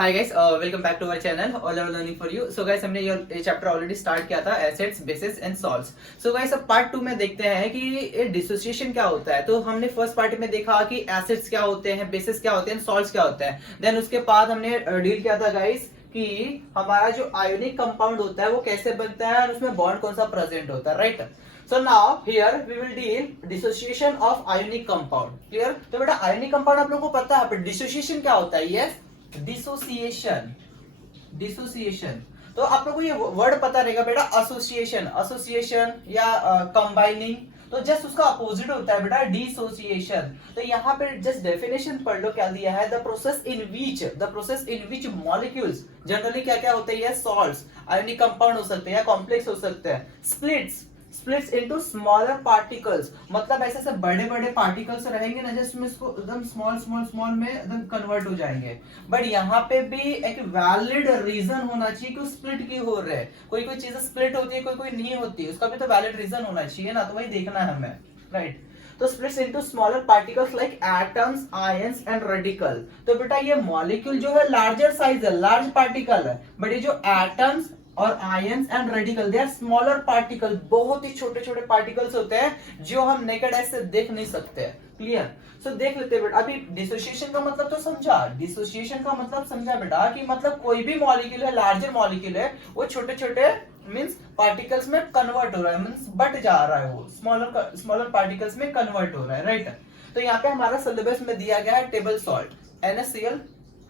Hi guys, welcome back to our channel all over learning for you. So guys, हमने ये chapter already start किया था, acids, bases and salts. So guys, अब part 2 में देखते हैं कि ये डिसोसिएशन क्या होता है। तो हमने फर्स्ट पार्ट में देखा कि एसिड्स क्या होते हैं, बेसिस क्या होते हैं, सॉल्ट्स क्या होते हैं। देन उसके बाद हमने डील किया था गाइस कि हमारा जो आयोनिक कंपाउंड होता है वो कैसे बनता है और उसमें बॉन्ड कौन सा प्रेजेंट होता है, right. So now here we will deal dissociation of ionic compound. Clear? तो बेटा आयोनिक कंपाउंड आप लोगों को पता है, पर डिसोसिएशन क्या होता है? Yes, dissociation. डिसोसिएशन तो आप लोगों को ये वर्ड पता रहेगा बेटा, एसोसिएशन, एसोसिएशन या कंबाइनिंग। तो जस्ट उसका अपोजिट होता है बेटा डिसोसिएशन। तो यहाँ पे जस्ट डेफिनेशन पढ़ लो, क्या दिया है, the process in which molecules, generally क्या क्या होते हैं, सॉल्ट्स, आयोनिक कंपाउंड हो सकते हैं या कॉम्प्लेक्स हो सकते हैं, स्प्लिट्स इनटू स्मॉलर पार्टिकल्स, मतलब ऐसे ऐसे बड़े बड़े पार्टिकल्स रहेंगे ना, जिसमें इसको एकदम स्मॉल में एकदम कन्वर्ट हो जाएंगे। बट यहाँ पे भी एक वैलिड रीजन होना चाहिए कि स्प्लिट क्यों हो रहे हैं। कोई कोई चीजें स्प्लिट होती है, कोई कोई नहीं होती, उसका भी तो वैलिड रीजन होना चाहिए ना, तो वही देखना है हमें, राइट। तो splits into smaller particles like atoms, ions and radical. तो बेटा ये मॉलिक्यूल जो है लार्जर साइज है, लार्ज पार्टिकल है, बट ये जो एटम्स और ions and radical, they are smaller particle, बहुत ही छोटे छोटे पार्टिकल्स होते हैं जो हम नेकेड आई से देख नहीं सकते। क्लियर? सो देख लेते हैं बेटा। अभी डिसोसिएशन का मतलब तो समझा, डिसोसिएशन का मतलब समझा बेटा, कि मतलब कोई भी मॉलिक्यूल है, लार्जर मॉलिक्यूल है, वो छोटे छोटे मींस पार्टिकल्स में कन्वर्ट हो रहा है, मींस बट जा रहा है, वो स्मॉलर पार्टिकल्स में कन्वर्ट हो रहा है, राइट। तो यहाँ पे हमारा सिलेबस में दिया गया है टेबल सॉल्ट, NaCl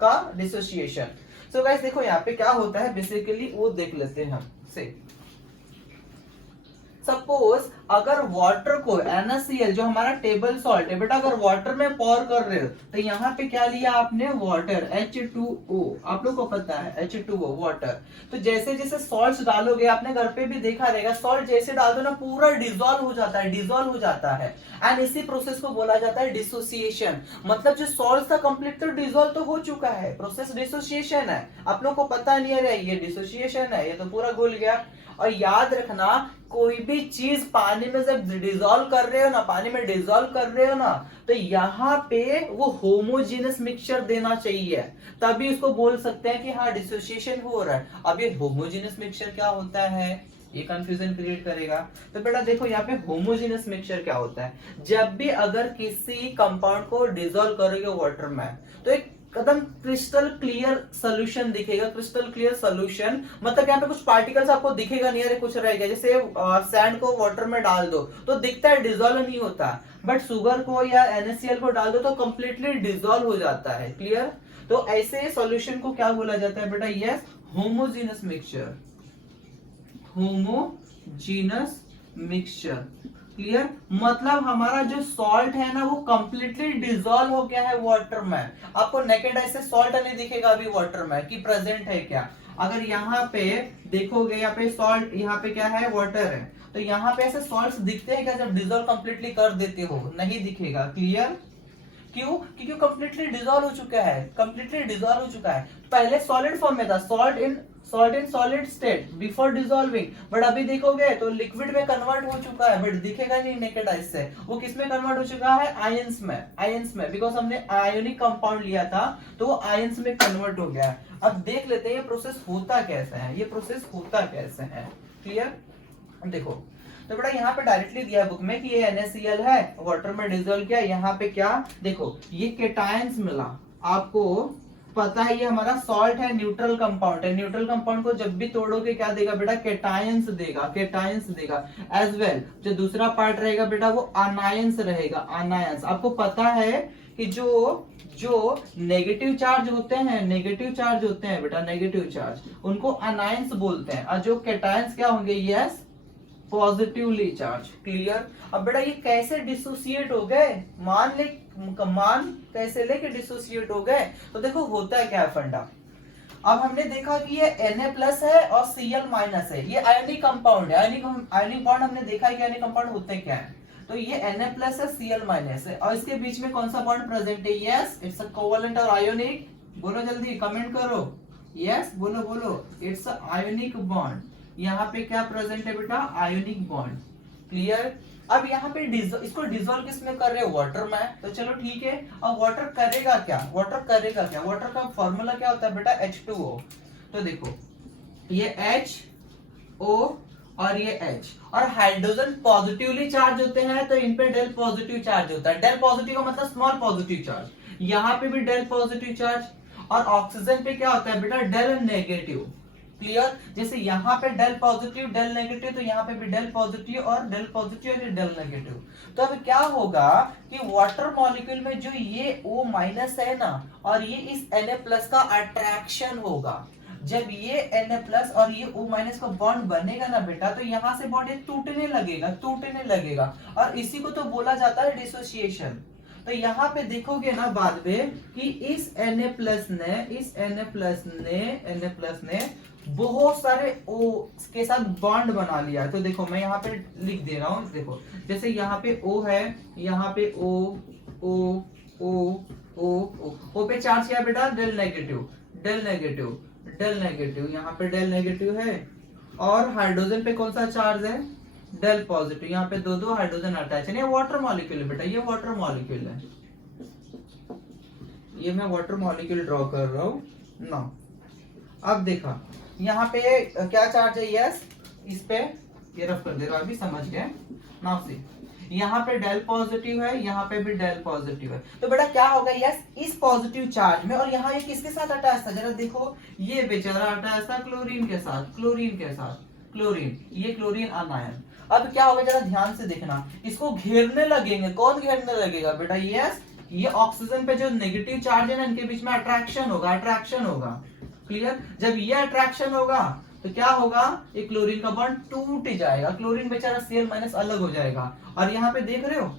का डिसोसिएशन। सो गाइस देखो यहाँ पे क्या होता है बेसिकली, वो देख लेते हैं हम। से सपोज अगर वाटर को NaCl जो हमारा टेबल सॉल्ट है बेटा, अगर वाटर में पॉर कर रहे हो, तो यहाँ पे क्या लिया आपने, वाटर, H2O, आप लोग को पता है H2O वाटर। तो जैसे जैसे सॉल्ट डालोगे, आपने घर पे भी देखा रहेगा, सॉल्ट जैसे डाल दो ना पूरा डिजोल्व हो जाता है एंड इसी प्रोसेस को बोला जाता है डिसोसिएशन। मतलब जो सॉल्ट था कंप्लीट तो डिजोल्व तो हो चुका है, प्रोसेस डिसोसिएशन है। आप लोग को पता नहीं है ये डिसोसिएशन है, ये तो पूरा भूल गया। और याद रखना, कोई भी चीज पानी में जब डिसॉल्व कर रहे हो ना, पानी में डिसॉल्व कर रहे हो ना, तो यहाँ पे वो होमोजेनस मिक्सचर देना चाहिए, तभी उसको बोल सकते हैं कि हाँ डिसोसिएशन हो रहा है। अब ये होमोजेनस मिक्सचर क्या होता है, ये कंफ्यूजन क्रिएट करेगा। तो बेटा देखो यहाँ पे होमोजेनस मिक्सचर क्या होता है, जब भी अगर किसी कंपाउंड को डिसॉल्व करोगे वाटर में, तो एक एकदम क्रिस्टल क्लियर सोल्यूशन दिखेगा। क्रिस्टल क्लियर सोल्यूशन मतलब यहाँ पे कुछ पार्टिकल्स आपको दिखेगा नहीं, अरे कुछ रहेगा, जैसे सैंड को वाटर में डाल दो तो दिखता है, डिसॉल्व नहीं होता, बट शुगर को या NaCl को डाल दो तो कंप्लीटली डिसॉल्व हो जाता है। क्लियर? तो ऐसे सॉल्यूशन को क्या बोला जाता है बेटा, yes, homogeneous mixture, homogeneous mixture. Clear? मतलब हमारा जो सॉल्ट है ना वो कंप्लीटली डिसॉल्व हो गया है वाटर में। आपको नेकेड आई से सॉल्ट नहीं दिखेगा अभी वाटर में कि प्रेजेंट है क्या। अगर यहाँ पे देखोगे, यहाँ पे सॉल्ट, यहाँ पे क्या है, वाटर है, तो यहाँ पे ऐसे सॉल्ट्स दिखते हैं क्या जब डिसॉल्व कंप्लीटली कर देते हो? नहीं दिखेगा। क्लियर? क्यों? क्योंकि कंप्लीटली डिसॉल्व हो चुका है, कंप्लीटली डिसॉल्व हो चुका है। पहले सॉलिड फॉर्म में था, salt in solid state before dissolving, but अभी देखोगे तो लिक्विड में कन्वर्ट हो चुका है, बट दिखेगा नहीं नेकेड आई से। वो किस में कन्वर्ट हो चुका है? आयंस में, बिकॉज हमने आयोनिक कंपाउंड लिया था तो वो आयंस में कन्वर्ट हो गया है। अब देख लेते हैं ये प्रोसेस होता कैसे है, ये प्रोसेस होता कैसे है। क्लियर? देखो तो बेटा यहाँ पे डायरेक्टली दिया बुक में कि ये NaCl है, वाटर में डिसॉल्व किया, यहाँ पे क्या देखो, ये केटायंस मिला, आपको पता है ये हमारा सॉल्ट है, न्यूट्रल कंपाउंड है। न्यूट्रल कंपाउंड को जब भी तोड़ोगे क्या देगा बेटा, केटायंस देगा एज वेल। जो दूसरा पार्ट रहेगा बेटा वो आनायंस रहेगा, आनायंस। आपको पता है कि जो नेगेटिव चार्ज होते हैं बेटा, नेगेटिव चार्ज उनको आनायंस बोलते हैं, और जो केटायंस क्या होंगे, यस, पॉजिटिवली चार्ज। क्लियर? अब बेटा ये कैसे डिसोसिएट हो गए, मान कैसे लेके डिसोसिएट हो गए? तो देखो होता क्या है फंडा। अब हमने देखा कि ये Na+ है और Cl- है, ये आयोनिक कंपाउंड है। आयोनिक बॉन्ड हमने देखा है कि आयोनिक कंपाउंड होते क्या है। तो ये Na+ है, Cl- है, और इसके बीच में कौन सा बॉन्ड प्रेजेंट है? यस, इट्स अ कोवेलेंट और आयोनिक। बोलो जल्दी, कमेंट करो, यस बोलो, इट्स अ आयोनिक बॉन्ड। यहाँ पे क्या प्रेजेंट है बेटा, आयोनिक बॉन्ड। क्लियर? अब यहाँ पे इसको डिजोल्व किस में कर रहे हैं, वाटर में, तो चलो ठीक है। अब वाटर करेगा क्या, वाटर का फॉर्मूला क्या होता है बेटा, H2O। तो देखो ये HO और ये H, और हाइड्रोजन पॉजिटिवली चार्ज होते हैं तो इन पे डेल पॉजिटिव चार्ज होता है। डेल पॉजिटिव का मतलब स्मॉल पॉजिटिव चार्ज, यहाँ पे भी डेल पॉजिटिव चार्ज, और ऑक्सीजन पे क्या होता है बेटा, डेल नेगेटिव। क्लियर, जैसे यहाँ पे डेल पॉजिटिव डेल नेगेटिव, तो यहाँ पे भी डेल पॉजिटिव और डेल पॉजिटिव और डेल नेगेटिव। तो अब क्या होगा कि वाटर मॉलिक्यूल में जो ये O माइनस है ना, और ये इस Na प्लस का अट्रैक्शन होगा। जब ये Na+ और ये O- का बॉन्ड बनेगा ना बेटा, तो यहाँ से बॉन्ड टूटने लगेगा, और इसी को तो बोला जाता है डिसोसिएशन। तो यहाँ पे देखोगे ना बाद में कि इस Na+ ने बहुत सारे O के साथ बॉन्ड बना लिया है। तो देखो मैं यहाँ पे लिख दे रहा हूँ, देखो जैसे यहाँ पे O है, यहाँ पे O पे चार्ज क्या है बेटा, डेल नेगेटिव, यहाँ पे डेल नेगेटिव है, और हाइड्रोजन पे कौन सा चार्ज है, डेल पॉजिटिव। यहाँ पे दो हाइड्रोजन अटैच है, ये वाटर मॉलिक्यूल है बेटा, ये वाटर मॉलिक्यूल है, ये मैं वाटर मॉलिक्यूल ड्रॉ कर रहा हूँ ना। अब देखा यहाँ पे क्या चार्ज है, यस, इस पे ये रफ कर दे रहा, अभी समझ गए ना। यहाँ पे डेल पॉजिटिव है, यहाँ पे भी डेल पॉजिटिव है। तो बेटा क्या होगा, यस, इस पॉजिटिव चार्ज में, और यहाँ ये किसके साथ अटैच था, जरा देखो, ये बेचारा अटैच था क्लोरीन के साथ, क्लोरीन, ये क्लोरीन अनायन। अब क्या होगा, जरा ध्यान से देखना, इसको घेरने लगेंगे, कौन घेरने लगेगा बेटा, यस, ये ऑक्सीजन पे जो नेगेटिव चार्ज है ना, इनके बीच में अट्रैक्शन होगा। क्लियर, जब ये अट्रैक्शन होगा तो क्या होगा, ये क्लोरीन का बॉन्ड टूट जाएगा, क्लोरीन बेचारा Cl- अलग हो जाएगा। और यहाँ पे देख रहे हो,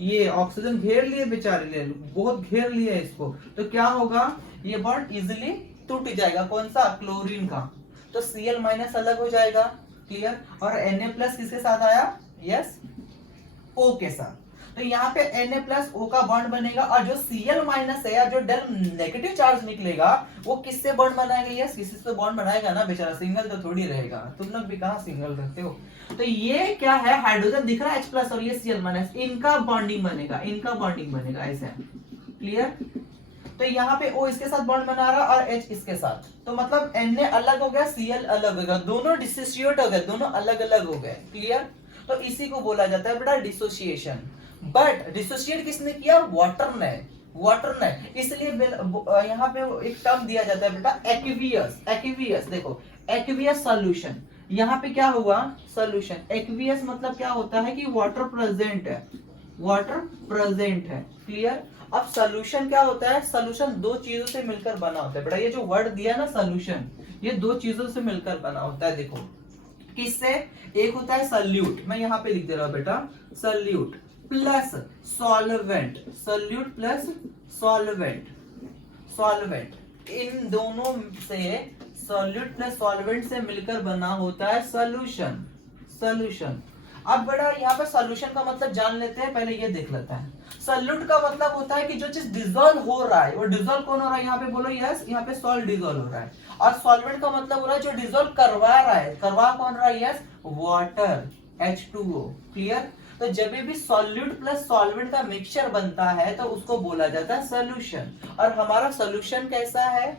ये ऑक्सीजन घेर लिए बेचारे ने, बहुत घेर लिया इसको, तो क्या होगा, ये बॉन्ड इजिली टूट जाएगा, कौन सा, क्लोरीन का, तो Cl- अलग हो जाएगा। क्लियर, और Na+ किसके साथ आया, यस, O के साथ। तो यहाँ पे Na+O का बॉन्ड बनेगा, और जो Cl- है या जो डेल नेगेटिव चार्ज निकलेगा वो किससे बॉन्ड बनाएगा, यस, किसी से बॉन्ड बनाएगा ना बेचारा, सिंगल तो थोड़ी रहेगा, तुम लोग भी कहाँ सिंगल रहते हो। तो ये क्या है, हाइड्रोजन दिख रहा है H+ और ये Cl-, इनका बॉन्डिंग बनेगा ऐसे। क्लियर, तो यहाँ पे O इसके साथ बॉन्ड बना रहा और H इसके साथ, तो मतलब Na अलग हो गया, Cl अलग हो गया, दोनों डिसोसिएट हो गए, दोनों अलग अलग हो गए। क्लियर, तो इसी को बोला जाता है बेटा डिसोसिएशन। बट डिसोसिएट किसने किया, वाटर ने, इसलिए यहाँ पे एक टर्म दिया जाता है बेटा, एक्वियस। देखो एक्वियस सॉल्यूशन, यहाँ पे क्या हुआ, सॉल्यूशन। एक्वियस मतलब क्या होता है कि वाटर प्रेजेंट है। क्लियर, अब सॉल्यूशन क्या होता है, सॉल्यूशन दो चीजों से मिलकर बना होता है बेटा, ये जो वर्ड दिया ना सॉल्यूशन, ये दो चीजों से मिलकर बना होता है। देखो किससे, एक होता है सल्यूट, मैं यहाँ पे लिख दे रहा हूं बेटा, सल्यूट प्लस सॉल्वेंट, इन दोनों से, सॉल्यूट प्लस सॉल्वेंट से मिलकर बना होता है सॉल्यूशन। अब बड़ा यहाँ पे सॉल्यूशन का मतलब जान लेते हैं, पहले ये देख लेते हैं। सॉल्यूट का मतलब होता है कि जो चीज डिसॉल्व हो रहा है, वो डिसॉल्व कौन हो रहा है, यहाँ पे बोलो यस, यहाँ पे सॉल्ट डिसॉल्व हो रहा है। और सॉल्वेंट का मतलब हो रहा है जो डिसॉल्व करवा रहा है, करवा कौन रहा है, यस, वाटर, H2O। क्लियर, तो जब भी सॉल्यूट प्लस सॉल्वेंट का मिक्सचर बनता है तो उसको बोला जाता है सॉल्यूशन। और हमारा सॉल्यूशन कैसा है,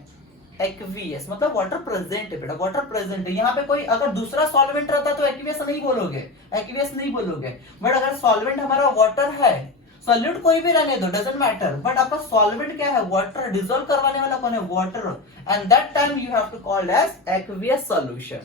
एक्वियस, मतलब वाटर प्रेजेंट है बेटा, वाटर प्रेजेंट है। यहाँ पे कोई अगर दूसरा सॉल्वेंट रहता तो एक्वियस नहीं बोलोगे, बट अगर सॉल्वेंट हमारा वाटर है, सॉल्यूट कोई भी रहने दो, डजंट मैटर, बट आपका सॉल्वेंट क्या है, वाटर, डिसॉल्व करवाने वाला कौन है, water, and that time you have to call as aqueous solution,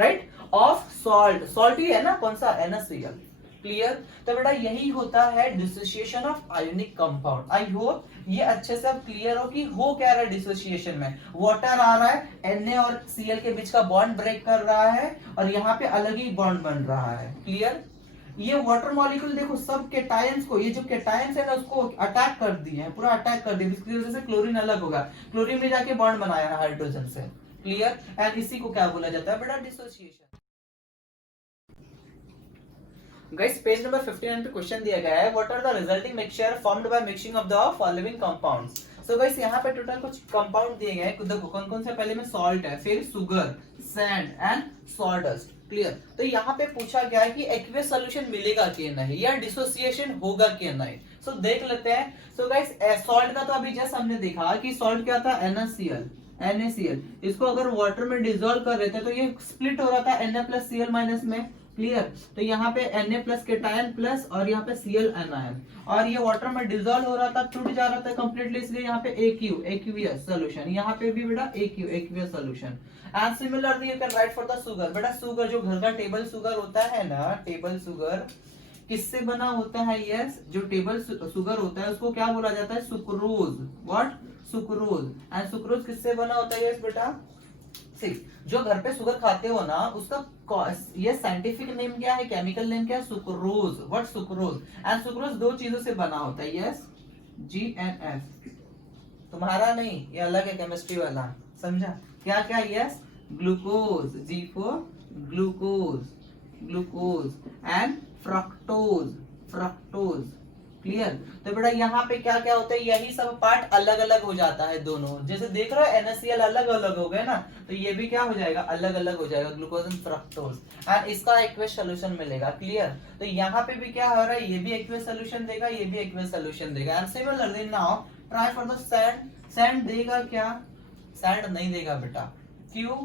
right, of salt ही है ना, कौन सा, NaCl। क्लियर, तो बेटा यही होता है dissociation of ionic compound. I hope ये अच्छे से अब क्लियर हो कि हो क्या रहा है डिसोसिएशन में, वाटर आ रहा है, Na और Cl के बीच का बॉन्ड ब्रेक कर रहा है, और यहाँ पे अलग ही बॉन्ड बन रहा है। क्लियर, ये वाटर मॉलिक्यूल देखो सब केटायंस को, ये जो केटायंस है ना उसको अटैक कर दिए हैं, पूरा अटैक कर दिया, इसकी वजह से क्लोरीन अलग होगा, क्लोरीन में जाके बॉन्ड बनाया है हाइड्रोजन से। क्लियर, एंड इसी को क्या बोला जाता है बेटा, डिसोसिएशन। गाइस पेज नंबर 59 पे क्वेश्चन दिया गया है, what are the resulting mixture formed by mixing of the following compounds. So guys यहाँ पे टोटल कुछ कंपाउंड दिए गए हैं, देखो कौन कौन से, पहले में सॉल्ट है, फिर सुगर, सैंड एंड सॉल्डस्ट। क्लियर। तो यहाँ पे पूछा गया है कि एक्वियस सॉल्यूशन मिलेगा कि नहीं या डिसोसिएशन होगा कि नहीं। सो देख लेते हैं। सो गाइस सॉल्ट का तो अभी जस्ट हमने देखा कि सॉल्ट क्या था, NaCl। NaCl इसको अगर वाटर में डिसॉल्व कर रहे थे तो ये स्प्लिट हो रहा था Na+Cl- में, क्लियर। तो यहाँ पे Na प्लस केटायन प्लस और यहाँ पे Cl एनायन, और ये वाटर में डिसॉल्व हो रहा था, टूट जा रहा था कंप्लीटली, इसलिए यहाँ पे एक्वियस सॉल्यूशन। यहाँ पे भी बेटा aqueous solution. And similarly you can write for the sugar. बेटा शुगर जो घर का टेबल शुगर होता है ना, टेबल शुगर किससे बना होता है, यस, जो टेबल शुगर होता है उसको क्या बोला जाता है, sucrose. What, sucrose. And sucrose किससे बना होता है, यस बेटा, जो घर पे शुगर खाते हो ना उसका ये साइंटिफिक नेम क्या है, केमिकल नेम क्या है, sucrose. What, sucrose. And sucrose दो चीजों से बना होता है, यस, GNF। तुम्हारा नहीं, ये अलग है केमिस्ट्री वाला, समझा, क्या क्या, yes, glucose, G for glucose, glucose, and fructose, fructose, clear. तो बेटा यहाँ पे क्या क्या होता है, यही सब पार्ट अलग अलग हो जाता है दोनों। जैसे देख रहे हो NaCl अलग अलग हो गए ना, तो ये भी क्या हो जाएगा, अलग अलग हो जाएगा, ग्लूकोज एंड फ्रक्टोज। एंड इसका एक्वियस सॉल्यूशन मिलेगा, क्लियर। तो यहाँ पे भी क्या हो रहा है, ये भी एक्वियस सॉल्यूशन देगा, ये भी एक्वियस सॉल्यूशन देगा। And similarly now try for the sand. Sand देगा क्या, सैंड नहीं देगा बेटा, क्यों,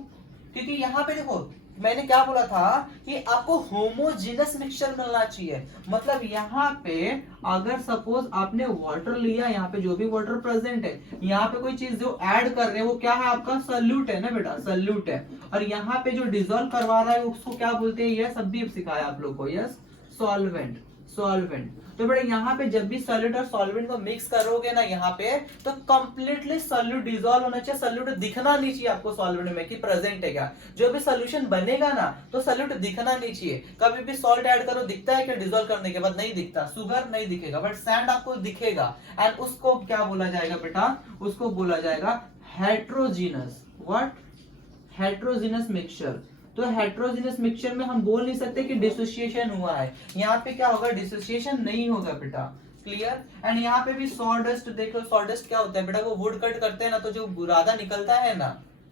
क्योंकि यहाँ पे देखो मैंने क्या बोला था कि आपको होमोजेनस मिक्सचर मिलना चाहिए। मतलब यहाँ पे अगर सपोज आपने वाटर लिया, यहाँ पे जो भी वाटर प्रेजेंट है, यहाँ पे कोई चीज जो ऐड कर रहे हैं वो क्या है, आपका सॉल्यूट है ना बेटा, सॉल्यूट है। और यहाँ पे जो डिसॉल्व करवा रहा है उसको क्या बोलते हैं, यह सब भी सिखाया आप लोग को, यस, सॉल्वेंट, सॉल्वेंट। तो बेटा यहाँ पे जब भी सॉल्यूट और सॉल्वेंट को मिक्स करोगे ना यहाँ पे, तो कंप्लीटली सॉल्यूट डिसॉल्व होना चाहिए, सॉल्यूट दिखना नहीं चाहिए आपको सॉल्वेंट में कि प्रेजेंट है क्या। जो भी सॉल्यूशन बनेगा ना तो सॉल्यूट दिखना नहीं चाहिए। कभी भी सॉल्ट ऐड करो, दिखता है क्या डिसॉल्व करने के बाद, नहीं दिखता। शुगर नहीं दिखेगा, बट सैंड आपको दिखेगा। एंड उसको क्या बोला जाएगा बेटा, उसको बोला जाएगा हेट्रोजीनस। What, heterogeneous mixture. तो हेट्रोजीनस मिक्सचर में हम बोल नहीं सकते कि डिसोसिएशन हुआ है। यहाँ पे क्या होगा, डिसोसिएशन नहीं होगा बेटा, क्लियर। एंड यहाँ पे भी सॉडस्ट देखो, सॉडस्ट क्या होता है बेटा, वो वुड कट करते हैं ना तो जो बुरादा निकलता है ना,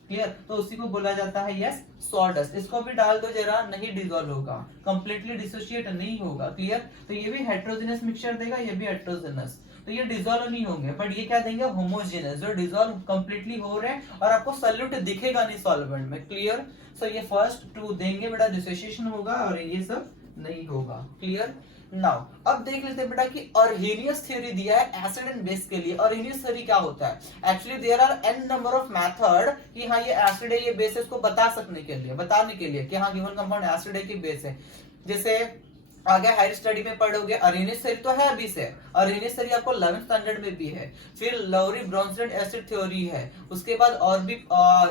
क्लियर, तो उसी को बोला जाता है, यस, सॉडस्ट। इसको भी डाल दो जरा, नहीं डिसॉल्व होगा, कंप्लीटली डिसोसिएट नहीं होगा, क्लियर। तो ये भी हेट्रोजीनस मिक्सचर देगा, ये भी हेट्रोजीनस। तो ये डिसॉल्व नहीं होंगे, बट ये क्या देंगे, होमोजेनस, जो डिसॉल्व कंप्लीटली हो रहे हैं और आपको सॉल्यूट दिखेगा नहीं सॉल्वेंट में, क्लियर। सो ये फर्स्ट टू देंगे बेटा, डिसोसिएशन होगा और ये सब नहीं होगा, क्लियर। नाउ अब देख लेते हैं बेटा कि अर्हेनियस थ्योरी दिया है एसिड एंड बेस के लिए। अर्हेनियस थ्योरी क्या होता है, actually there are n number of method कि हाँ ये एसिड है ये बेस है, इसको बता सकने के लिए, बताने के लिए कि हाँ गिवन कंपाउंड एसिड है कि बेस है। जैसे आगे हायर स्टडी में पढ़ोगे, अर्हेनियस थ्योरी तो है अभी से, अर्हेनियस थ्योरी आपको 11th स्टैंडर्ड में भी है। फिर लौरी ब्रोंसलेट एसिड थ्योरी है, उसके बाद और भी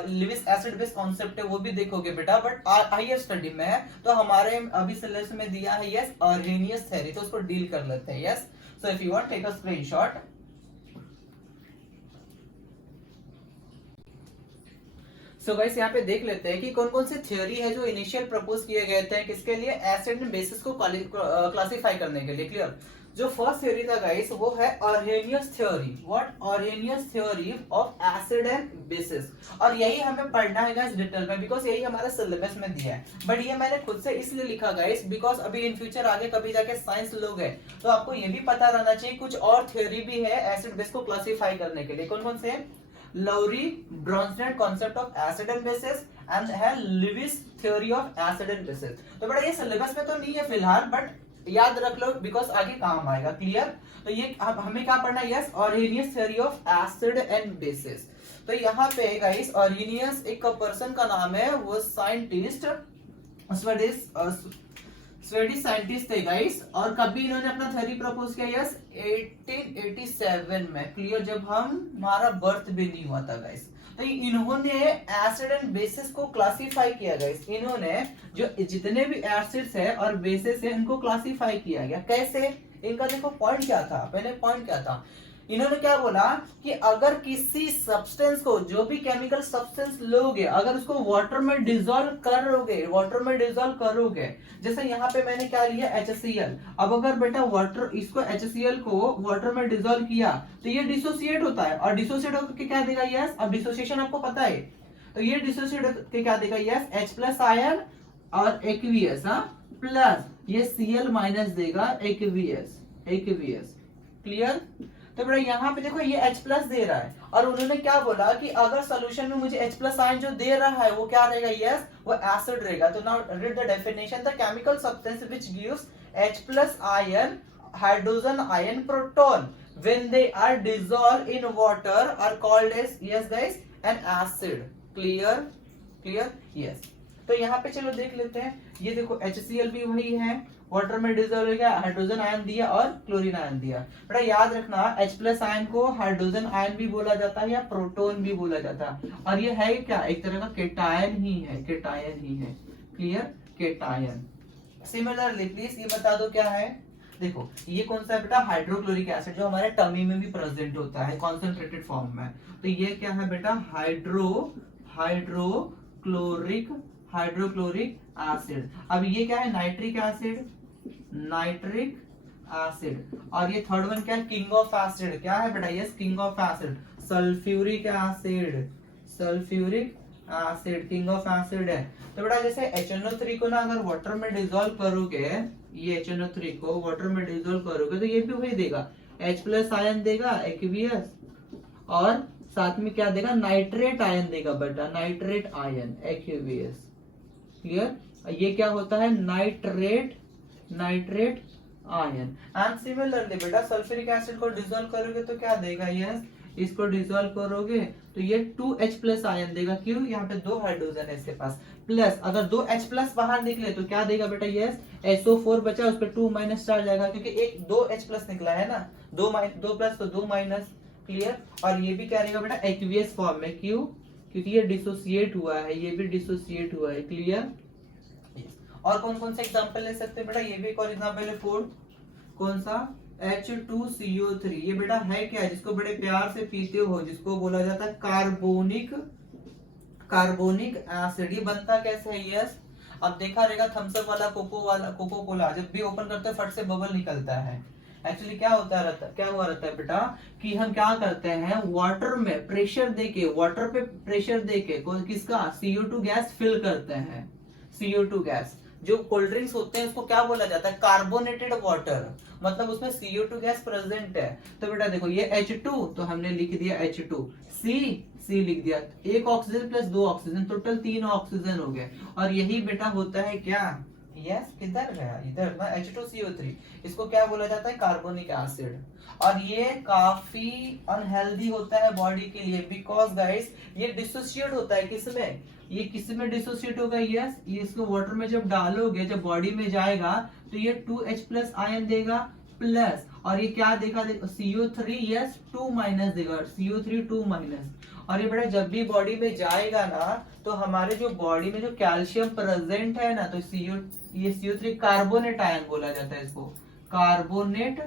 लिविस एसिड बेस कॉन्सेप्ट है, वो भी देखोगे बेटा, बट हायर स्टडी में है। तो हमारे अभी सिलेबस में दिया है, यस, अर्हेनियस थ्योरी, तो उसको डील कर लेते हैं, yes. So if you want take a screenshot. So guys यहाँ पे देख लेते हैं कि कौन कौन से थ्योरी है जो इनिशियल प्रपोज किए गए थे, किसके लिए, एसिड एंड बेसिस को क्लासिफाई करने के लिए, क्लियर। जो फर्स्ट थ्योरी था गाइस वो है Arrhenius theory. What, Arrhenius theory of acid and bases. और यही हमें पढ़ना है गाइस डिटेल में, बिकॉज यही हमारे सिलेबस में दिया है। बट ये मैंने खुद से इसलिए लिखा गाइस बिकॉज अभी इन फ्यूचर आगे कभी जाके साइंस लोग है तो आपको ये भी पता रहना चाहिए कुछ और थ्योरी भी है एसिड बेस को क्लासिफाई करने के लिए। कौन कौन से, Lowry Bronsted concept of acid and bases and है Lewis theory of acid and bases. तो बेटा ये सिलेबस में तो नहीं है फिलहाल, बट याद रख लो बिकॉज आगे काम आएगा, क्लियर। तो ये हमें क्या पढ़ना है, yes, Arrhenius theory of acid and bases. तो यहाँ पे गाइस अर्हेनियस एक पर्सन का नाम है, वो साइंटिस्ट स्वीडिश साइंटिस्ट थे गाइस। और कभी इन्होंने अपना थ्योरी प्रपोज किया, यस, 1887 में, क्लियर, जब हमारा बर्थ भी नहीं हुआ था गाइस। तो इन्होंने एसिड एंड बेसिस को क्लासिफाई किया गाइस। इन्होंने जो जितने भी एसिड्स है और बेसिस है इनको क्लासिफाई किया गया। कैसे, इनका देखो पॉइंट क्या था, पहले पॉइंट क्या था, इन्होंने क्या बोला कि अगर किसी सब्सटेंस को, जो भी केमिकल सब्सटेंस लोगे, अगर उसको वाटर में डिसॉल्व करोगे, वाटर में डिसॉल्व करोगे, जैसे यहाँ पे मैंने क्या लिया, HCl। अब अगर बेटा वाटर, इसको HCl को वाटर में डिसॉल्व किया तो ये डिसोसिएट होता है, और डिसोसिएट होकर क्या देगा, यस। अब डिसोसिएशन आपको पता है, तो ये डिसोसिएट होकर क्या देगा, यस, H+ आयन और एक्वियस, हाँ, प्लस ये Cl माइनस देगा एक्वियस, एक्वियस। क्लियर? तो बेटा यहाँ पे देखो ये H प्लस दे रहा है और उन्होंने क्या बोला कि अगर सोल्यूशन में मुझे H प्लस आयन जो दे रहा है वो क्या रहेगा, यस, वो एसिड रहेगा। तो now read the definition, the chemical substance which gives H plus ion, hydrogen ion, proton when they are dissolved in water are called as, yes guys, an acid। clear? clear? yes। तो यहाँ पे चलो देख लेते हैं, ये देखो HCl भी वही है, वाटर में डिजोल्व हो गया, हाइड्रोजन आयन दिया और क्लोरीन आयन दिया। बेटा याद रखना H प्लस आयन को हाइड्रोजन आयन भी बोला जाता है या प्रोटॉन भी बोला जाता है, और ये है क्या, एक तरह का केटायन ही है, केटायन ही है। क्लियर? केटायन। सिमिलरली प्लीज ये बता दो क्या है, देखो ये कौन सा है बेटा, हाइड्रोक्लोरिक एसिड, जो हमारे टमी में भी प्रेजेंट होता है कॉन्सेंट्रेटेड फॉर्म में। तो ये क्या है बेटा, हाइड्रोक्लोरिक एसिड। अब ये क्या है, नाइट्रिक एसिड, नाइट्रिक एसिड। और ये थर्ड वन क्या है, किंग ऑफ एसिड, क्या है बेटा, yes, king of acid, sulphuric acid, sulphuric acid king of acid है। तो बेटा जैसे HNO3 को ना अगर वाटर में डिसॉल्व करोगे, ये HNO3 को वाटर में डिसॉल्व करोगे तो ये भी वही देगा, H प्लस आयन देगा एक्वियस, और साथ में क्या देगा, नाइट्रेट आयन देगा बेटा, नाइट्रेट आयन एक्वियस। क्लियर? ये क्या होता है, nitrate, nitrate ion. And similarly बेटा सल्फ्यूरिक एसिड को डिसॉल्व करोगे तो क्या देगा, यस, इसको डिसॉल्व करोगे तो ये 2H प्लस आयन देगा। क्यों? यहाँ पे 2 हाइड्रोजन है इसके पास, प्लस अगर 2H प्लस बाहर निकले तो क्या देगा बेटा, यस, SO4 बचा, उस पर 2 माइनस चार्ज आएगा, क्योंकि एक 2H प्लस निकला है ना, 2 प्लस तो 2 माइनस। क्लियर? और ये भी क्या रहेगा बेटा, एक्वियस फॉर्म में। क्यों? क्योंकि ये डिसोसिएट हुआ है, ये भी डिसोसिएट हुआ है। क्लियर? और कौन कौन से एग्जांपल ले सकते हैं बेटा, ये भी एक और एग्जांपल है, फोर्थ, कौन सा, H2CO3। ये बेटा है क्या, जिसको बड़े प्यार से पीते हो, जिसको बोला जाता है कार्बोनिक एसिड। ये बनता कैसे है, यस, अब देखा रहेगा थम्स अप वाला, कोको कोला, जब भी ओपन करते हैं फट से बबल निकलता है। एक्चुअली क्या होता रहता, क्या हुआ रहता है बेटा, कि हम क्या करते हैं, वाटर में प्रेशर देके, वाटर पे प्रेशर देके किसका, CO2 गैस फिल करते हैं। CO2 गैस, जो कोल्ड ड्रिंक्स होते हैं उसको क्या बोला जाता है, कार्बोनेटेड वाटर, मतलब उसमें CO2 गैस प्रेजेंट है। तो बेटा देखो ये H2, तो हमने लिख दिया H2, C लिख दिया, एक oxygen plus 2 oxygen, total 3 oxygen हो गए। और यही बेटा होता है क्या, यस, किधर गया, इधर ना, H2CO3, इसको क्या बोला जाता है, कार्बोनिक एसिड। और ये काफी अनहेल्दी होता है बॉडी के लिए, बिकॉज गाइस ये डिसोसिएट होता है किसमें, ये किसमें डिसोसिएट होगा, यस, ये इसको वाटर में जब डालोगे, जब बॉडी में जाएगा तो ये 2H प्लस आयन देगा, प्लस और ये क्या देगा, CO3, यस, 2 माइनस देगा, CO3 2 माइनस। और ये बेटा जब भी बॉडी में जाएगा ना, तो हमारे जो बॉडी में जो कैल्शियम प्रेजेंट है ना, तो ये CO3 कार्बोनेट आयन बोला जाता है इसको, कार्बोनेट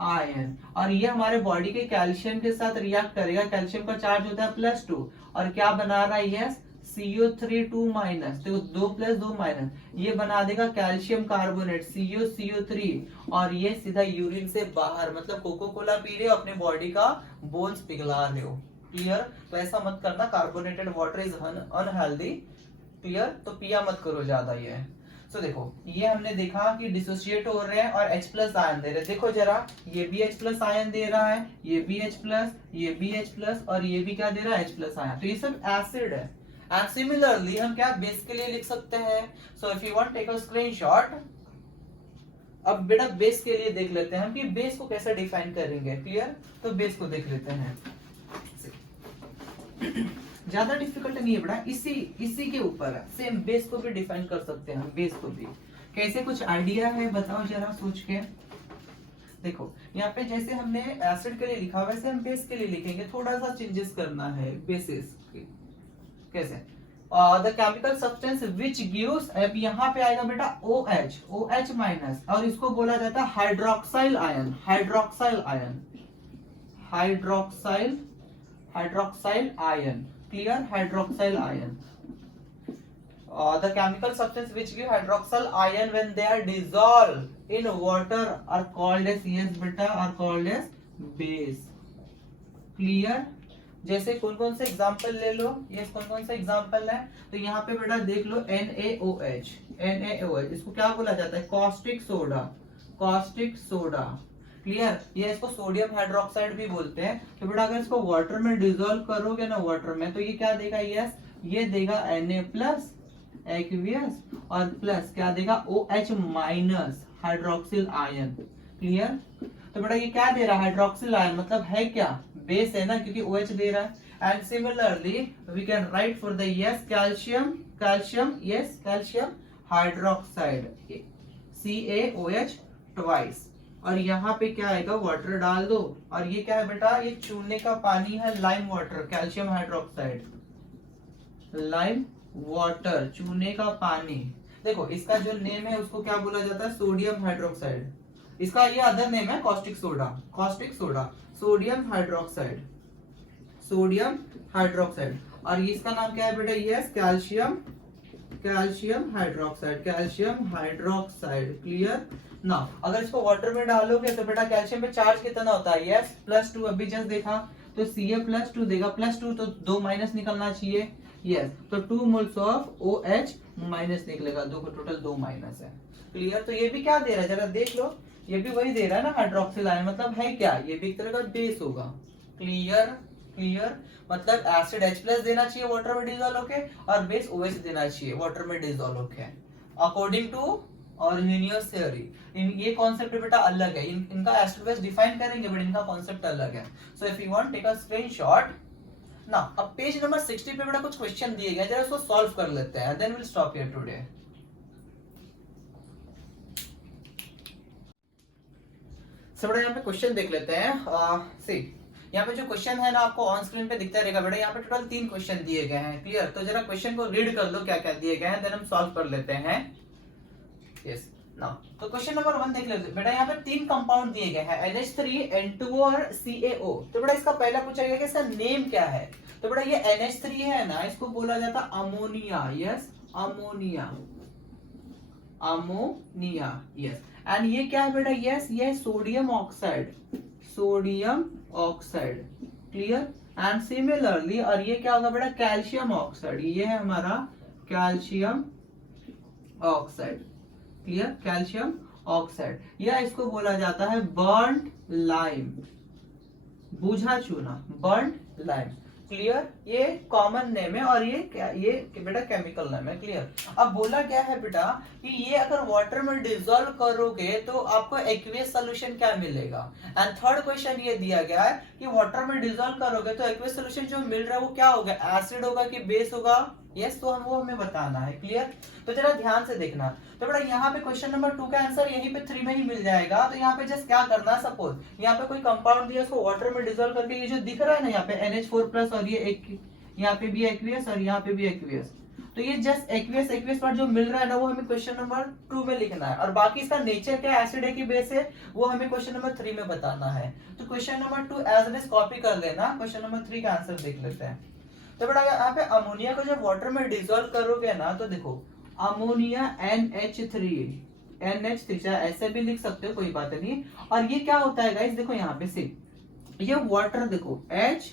आयन। और ये हमारे बॉडी के कैल्शियम के साथ रिएक्ट करेगा, कैल्शियम का चार्ज होता है +2, और क्या बना रहा है, यस, CO3 2 माइनस, तो 2 + 2 माइनस, ये बना देगा कैल्शियम कार्बोनेट, CO3, और ये सीधा यूरिन से बाहर, मतलब कोको कोला पी रहे हो, अपने बॉडी का बोन्स पिघला रहे हो। क्लियर? तो ऐसा मत करना, carbonated water is unhealthy. Clear? तो पिया मत करो ज्यादा ये। तो देखो ये हमने देखा कि डिसोसिएट हो रहे हैं और H प्लस आयन दे रहे हैं। देखो जरा, ये भी H प्लस आयन दे रहा है, ये भी H प्लस, ये भी H प्लस, और ये भी क्या दे रहा है, H प्लस आयन। तो ये सब एसिड है। एंड सिमिलरली हम क्या बेस के लिए लिख सकते हैं, so if you want take a screenshot. अब बेटा बेस के लिए देख लेते हैं हम कि बेस को कैसे डिफाइन करेंगे। क्लियर? तो बेस को देख लेते हैं, ज्यादा डिफिकल्ट नहीं है बेटा, इसी के ऊपर है, सेम बेस को भी डिफाइन कर सकते हैं हम, बेस को भी कैसे, कुछ आइडिया है, बताओ जरा सोच के। देखो यहाँ पे जैसे हमने एसिड के लिए लिखा वैसे हम बेस के लिए लिखेंगे, थोड़ा सा चेंजेस करना है बेसिस। कैसे, the chemical substance which gives, अब यहाँ पे आएगा बेटा OH माइनस, और इसको बोला जाता है hydroxyl ion, hydroxyl ion. Clear? Hydroxyl ion. The chemical substance which give hydroxyl ion when they are dissolved in water are called as, yes beta, are called as base. Clear? जैसे कौन कौन से example ले लो, ये कौन कौन से example है, तो यहाँ पे बेटा देख लो NaOH, NaOH इसको क्या बोला जाता है, caustic soda, caustic soda, clear. ये इसको सोडियम हाइड्रोक्साइड भी बोलते हैं। तो बेटा अगर इसको वाटर में डिसॉल्व करोगे ना, वाटर में, तो ये क्या देगा, यस ये देगा Na प्लस एक्वियस और प्लस क्या देगा OH minus hydroxyl ion, clear. तो बेटा ये क्या दे रहा है, हाइड्रोक्सिल आयन, मतलब है क्या, बेस है ना, क्योंकि OH दे रहा है। And similarly we can write for the yes calcium, calcium yes calcium hydroxide CaOH twice, और यहाँ पे क्या आएगा, वाटर डाल दो, और ये क्या है बेटा, ये चूने का पानी है, lime water, calcium hydroxide, lime water, चूने का पानी। देखो इसका जो नेम है उसको क्या बोला जाता है, सोडियम हाइड्रोक्साइड, इसका ये अदर नेम है caustic soda, caustic soda, sodium hydroxide, sodium hydroxide. और इसका नाम क्या है बेटा, yes calcium, calcium hydroxide, calcium hydroxide, clear ना। अगर इसको वाटर में डालोगे तो बेटा कैल्शियम में चार्ज कितना होता है, यस +2, अभी जस्ट देखा, तो Ca+2 देगा, +2 तो 2 माइनस निकलना चाहिए, यस तो 2 मोल्स ऑफ OH माइनस निकलेगा, दो टोटल 2 माइनस है, क्लियर। तो ये भी क्या दे रहा है, जरा देख लो, ये भी वही दे रहा है ना, हाइड्रोक्सिल आयन, मतलब है क्या, ये भी एक तरह का बेस होगा, क्लियर, क्लियर। मतलब एसिड H+ देना चाहिए वाटर में डिसॉल्व होके, और बेस OH देना चाहिए वाटर में डिसॉल्व होके, अकॉर्डिंग टू आर्हेनियस थ्योरी। ये कॉन्सेप्ट बेटा अलग है, इनका एसिड बेस डिफाइन करेंगे बट इनका कॉन्सेप्ट अलग है। So if you want take a screenshot ना। अब पेज नंबर 60 पे बेटा कुछ क्वेश्चन दिए गए, जरा इसको सॉल्व कर लेते हैं, then will stop here today. सब बेटा यहाँ पे क्वेश्चन देख लेते हैं। सी यहाँ पे जो क्वेश्चन है ना, आपको ऑन स्क्रीन पे दिखता रहेगा बेटा, यहाँ पे टोटल 3 क्वेश्चन दिए गए हैं, क्लियर। तो जरा क्वेश्चन को रीड कर लो क्या क्या दिए गए हैं, देन हम सॉल्व कर लेते हैं। यस नाउ तो क्वेश्चन नंबर 1 देख लेते बेटा, यहाँ पे 3 कंपाउंड दिए गए हैं, NH3, N2 और CaO। तो बेटा इसका पहला पूछा गया कि इसका नेम क्या है, तो बेटा ये NH3 है ना, इसको बोला जाता ammonia, yes ammonia, ammonia, yes. And ये क्या है बेटा, यस ये sodium oxide, sodium oxide, clear. And similarly, और ये क्या होगा बेटा, कैल्शियम ऑक्साइड, ये है हमारा calcium oxide, clear, calcium oxide, या इसको बोला जाता है बर्न्ड लाइम, बुझा चूना, बर्न्ड लाइम, क्लियर। ये कॉमन नेम है और ये बेटा केमिकल नेम है, क्लियर। अब बोला क्या है बेटा कि ये अगर वाटर में डिसॉल्व करोगे तो आपको एक्वियस सॉल्यूशन क्या मिलेगा। एंड थर्ड क्वेश्चन ये दिया गया है कि वाटर में डिसॉल्व करोगे तो एक्वियस सॉल्यूशन जो मिल रहा है वो क्या होगा, एसिड होगा कि बेस होगा, यस तो वो हमें बताना है, क्लियर। तो जरा ध्यान से देखना, तो बेटा यहाँ पे क्वेश्चन नंबर 2 का आंसर यहीं पे 3 में ही मिल जाएगा। तो यहाँ पे जस्ट क्या करना है, सपोज यहाँ पे कोई कंपाउंड दिया, उसको वाटर में डिसॉल्व करके ये जो दिख रहा है ना यहाँ पे NH4+ और ये एक यहाँ पे भी एक्वियस और यहाँ पे भी एक्वियस, तो ये जस्ट एक्वियस एक्वियस पार्ट जो मिल रहा है ना वो हमें क्वेश्चन नंबर 2 में लिखना है, और बाकी इसका नेचर क्या एसिड है कि बेस है वो हमें क्वेश्चन नंबर 3 में बताना है। तो question number 2 as it is copy कर लेना, क्वेश्चन नंबर 3 का आंसर देख लेते हैं। तो बेटा यहाँ पे अमोनिया को जब वाटर में डिसॉल्व करोगे ना, तो देखो अमोनिया NH3, चाहे ऐसे भी लिख सकते हो कोई बात नहीं। और ये क्या होता है गाइस, देखो यहाँ पे से ये वाटर देखो H,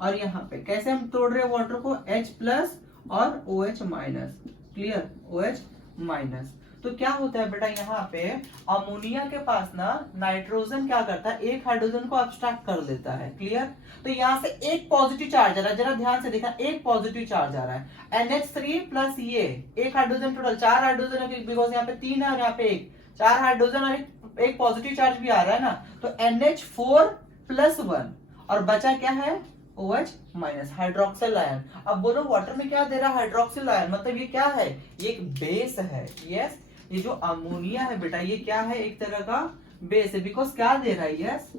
और यहाँ पे कैसे हम तोड़ रहे हैं वाटर को, H+ और OH minus, clear, OH minus. तो क्या होता है बेटा यहाँ पे अमोनिया के पास ना नाइट्रोजन क्या करता है, एक हाइड्रोजन को अब्स्ट्रैक्ट कर लेता है, क्लियर। तो यहाँ से एक पॉजिटिव चार्ज आ रहा है, जरा ध्यान से देखना, एक पॉजिटिव चार्ज आ रहा है, NH3+ ये एक हाइड्रोजन, टोटल 4 हाइड्रोजन है बिकॉज यहाँ पे 3 है और यहाँ पे 4 हाइड्रोजन और एक पॉजिटिव चार्ज भी आ रहा है ना, तो NH4+1 और बचा क्या है OH माइनस, हाइड्रोक्सिल आयन। अब बोलो वाटर में क्या दे रहा है, हाइड्रोक्सिल आयन, मतलब ये क्या है, ये एक बेस है, यस। ये जो अमोनिया है बेटा ये क्या है, एक तरह का बेस है, बिकॉज क्या दे रहा है, यस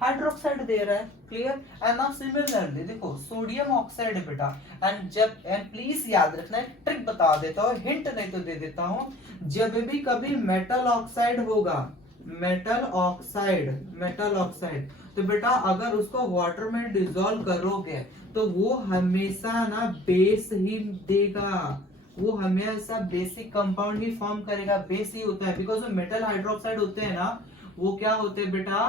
हाइड्रोक्साइड दे रहा है, क्लियर। एंड नाउ सिमिलरली देखो सोडियम ऑक्साइड है बेटा, एंड प्लीज याद रखना, एक ट्रिक बता देता हूँ, हिंट नहीं तो दे देता हूँ, जब भी कभी मेटल ऑक्साइड होगा, मेटल ऑक्साइड, तो बेटा अगर उसको वाटर में डिसॉल्व करोगे तो वो हमेशा ना बेस ही देगा, वो हमेशा बेसिक कंपाउंड ही फॉर्म करेगा, बेस ही होता है, बिकॉज जो मेटल हाइड्रोक्साइड होते हैं ना वो क्या होते हैं बेटा,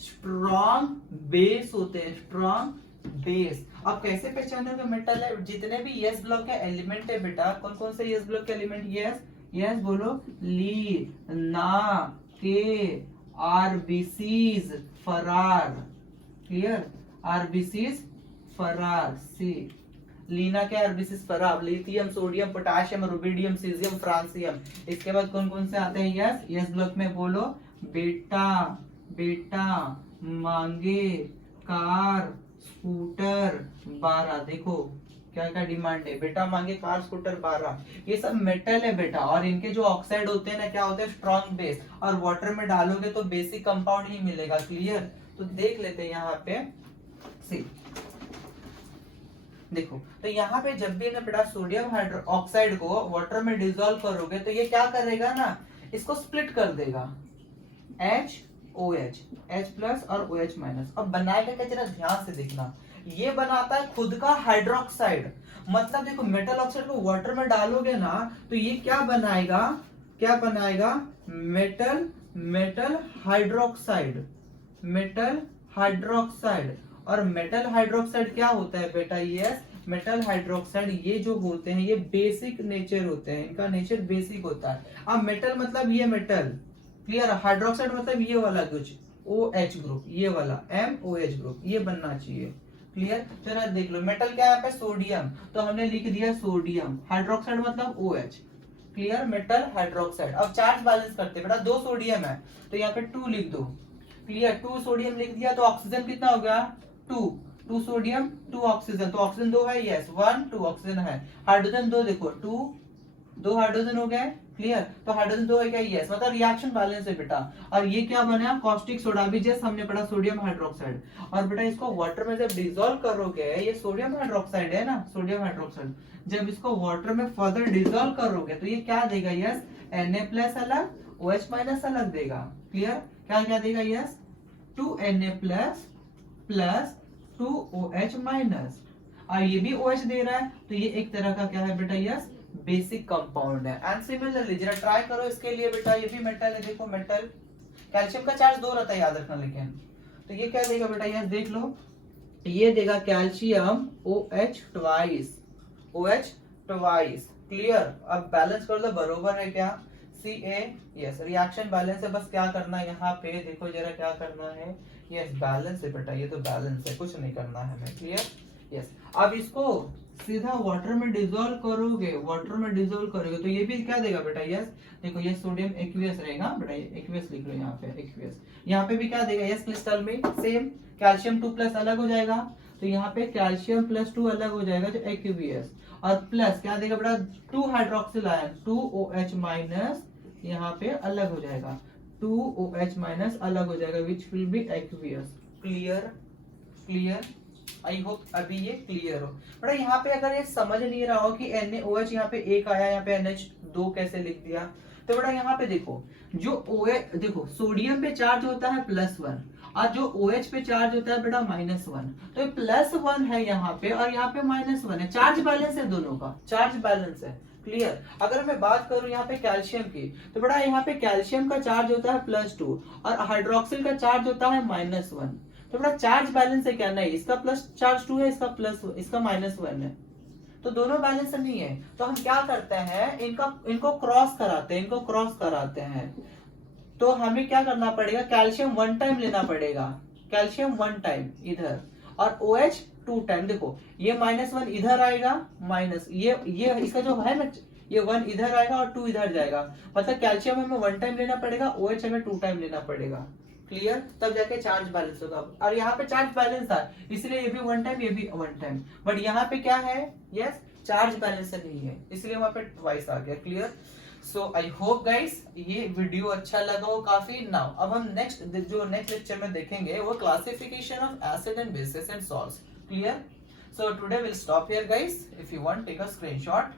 स्ट्रॉन्ग बेस होते हैं, स्ट्रॉन्ग बेस। अब कैसे पहचानोगे मेटल है? जितने भी यस ब्लॉक के एलिमेंट है बेटा, कौन कौन से यस ब्लॉक के एलिमेंट? यस, यस बोलो। ली, ना, के, आरबीसीज, फरार। क्लियर? आरबीसीज, फरार। सी, लीना के आरबीसीज फरार, lithium, sodium, potassium, rubidium, caesium, francium. इसके बाद कौन कौन से आते हैं? यस, यस ब्लॉक में बोलो। बेटा, बेटा, मांगे, कार, स्कूटर, 12। देखो क्या क्या डिमांड है, बेटा मांगे, कार, स्कूटर, 12। ये सब मेटल है बेटा, और इनके जो ऑक्साइड होते हैं ना, क्या होते हैं? Strong base. और वाटर में डालोगे तो बेसिक कंपाउंड ही मिलेगा। क्लियर? तो देख लेते हैं यहाँ पे। सी, देखो तो यहाँ पे जब भी ना बेटा सोडियम हाइड्रो ऑक्साइड को वाटर में डिसॉल्व करोगे तो ये क्या करेगा ना, इसको स्प्लिट कर देगा। OH, H प्लस और OH माइनस। अब बनाएगा क्या, जरा ध्यान से देखना। ये बनाता है खुद का हाइड्रोक्साइड। मतलब देखो मेटल ऑक्साइड को वाटर में डालोगे ना तो ये क्या बनाएगा, क्या बनाएगा? Metal, metal hydroxide, metal hydroxide. और मेटल हाइड्रोक्साइड क्या होता है बेटा? यस, मेटल हाइड्रोक्साइड ये जो होते हैं ये बेसिक नेचर होते हैं, इनका नेचर बेसिक होता है। अब मेटल मतलब ये मेटल, क्लियर? हाइड्रोक्साइड मतलब ये वाला कुछ OH ग्रुप, ये वाला MOH ग्रुप, ये बनना चाहिए। क्लियर? चलो देख लो, मेटल क्या है पे? सोडियम, तो हमने लिख दिया सोडियम। हाइड्रोक्साइड मतलब OH। क्लियर? Metal hydroxide. अब चार्ज बैलेंस करते बेटा, 2 सोडियम है तो यहाँ पे 2 लिख दो। क्लियर? 2 सोडियम लिख दिया तो ऑक्सीजन कितना हो गया? 2 सोडियम 2 ऑक्सीजन, तो ऑक्सीजन 2 है। यस, 1 2 ऑक्सीजन है। हाइड्रोजन 2, देखो 2 हाइड्रोजन हो गए। क्लियर? तो हाइड्रोजन 2 है क्या? यस, मतलब रिएक्शन बैलेंस है बेटा। और ये क्या बना? कॉस्टिक सोडा, भी जैसे हमने पढ़ा सोडियम हाइड्रोक्साइड। और बेटा इसको वाटर में जब डिसॉल्व करोगे, ये सोडियम हाइड्रोक्साइड है ना, सोडियम हाइड्रोक्साइड, जब इसको वाटर में फर्दर डिसॉल्व करोगे तो ये क्या देगा? यस, Na+ अलग, OH- अलग देगा। क्लियर? क्या क्या देगा? Yes, 2Na+ plus 2OH-। और ये भी OH दे रहा है तो ये एक तरह का क्या है बेटा? यस, बेसिक कंपाउंड है। एंड सिमिलरली जरा ट्राई करो इसके लिए बेटा, ये भी मेटल है। देखो मेटल, कैल्शियम का चार्ज 2 रहता है याद रखना, लेकिन तो ये क्या देगा बेटा? यस देख लो, ये देगा calcium OH twice, OH twice. Clear? अब बैलेंस कर दो, बरोबर है क्या? Ca, यस, रिएक्शन बैलेंस है। बस क्या करना है यहाँ पे, देखो जरा क्या करना है। यस, बैलेंस है बेटा, ये तो बैलेंस है, कुछ नहीं करना है हमें। क्लियर? यस। अब इसको सीधा वाटर में डिसॉल्व करोगे, वाटर में डिसॉल्व करोगे तो ये भी क्या देगा बेटा? यस, देखो ये सोडियम एक्वियस रहेगा बेटा, एक्वियस लिख लो यहाँ पे, एक्वियस। यहाँ पे भी क्या देगा? यस, क्रिस्टल में सेम कैल्शियम 2+ अलग हो जाएगा, तो यहाँ पे कैल्शियम +2 अलग हो जाएगा जो एक्वियस। और प्लस क्या देगा बेटा? 2 हाइड्रोक्सिल आयन, 2OH- यहाँ पे अलग हो जाएगा, 2OH- अलग हो जाएगा, which will be aqueous. Clear? Clear? I hope अभी ये क्लियर हो। बड़ा यहाँ पे अगर ये समझ नहीं रहा हो कि NaOH यहाँ पे एक आया, यहाँ पे NH2 कैसे लिख दिया, तो बड़ा यहाँ पे देखो, जो OH, देखो सोडियम पे चार्ज होता है +1 और जो OH पे चार्ज होता है बेटा -1, तो ये +1 है यहाँ पे और यहाँ पे -1 है। चार्ज बैलेंस है, दोनों का चार्ज बैलेंस है। क्लियर? अगर मैं बात करूं यहाँ पे कैल्शियम की, तो बड़ा यहाँ पे कैल्शियम का चार्ज होता है +2 और हाइड्रोक्सिल का चार्ज होता है -1, तो बड़ा चार्ज बैलेंस है क्या? नहीं, इसका प्लस चार्ज 2 है, इसका -1 है, तो दोनों बैलेंस नहीं है। तो हम क्या करते हैं, इनको क्रॉस कराते हैं, इनको क्रॉस कराते हैं। तो हमें क्या करना पड़ेगा? कैल्शियम 1 टाइम लेना पड़ेगा, कैल्शियम 1 टाइम इधर, और OH 2 टाइम। देखो ये -1 इधर आएगा, माइनस ये इसका जो है ना, ये 1 इधर आएगा और 2 इधर जाएगा, मतलब कैल्शियम हमें 1 टाइम लेना पड़ेगा, OH हमें 2 टाइम लेना पड़ेगा। क्लियर? तब जाके चार्ज बैलेंस होगा। और यहाँ पे चार्ज बैलेंस था, इसलिए ये भी 1 टाइम, ये भी 1 टाइम। बट यहाँ पे क्या है? यस, चार्ज बैलेंस नहीं है, इसलिए वहां पे ट्वाइस आ गया। Clear? So I hope guys ये वीडियो अच्छा लगा हो काफी। नाउ अब हम नेक्स्ट लेक्चर में देखेंगे वो classification of acid and bases and salts. Clear? So today will stop here guys. If you want take a screenshot.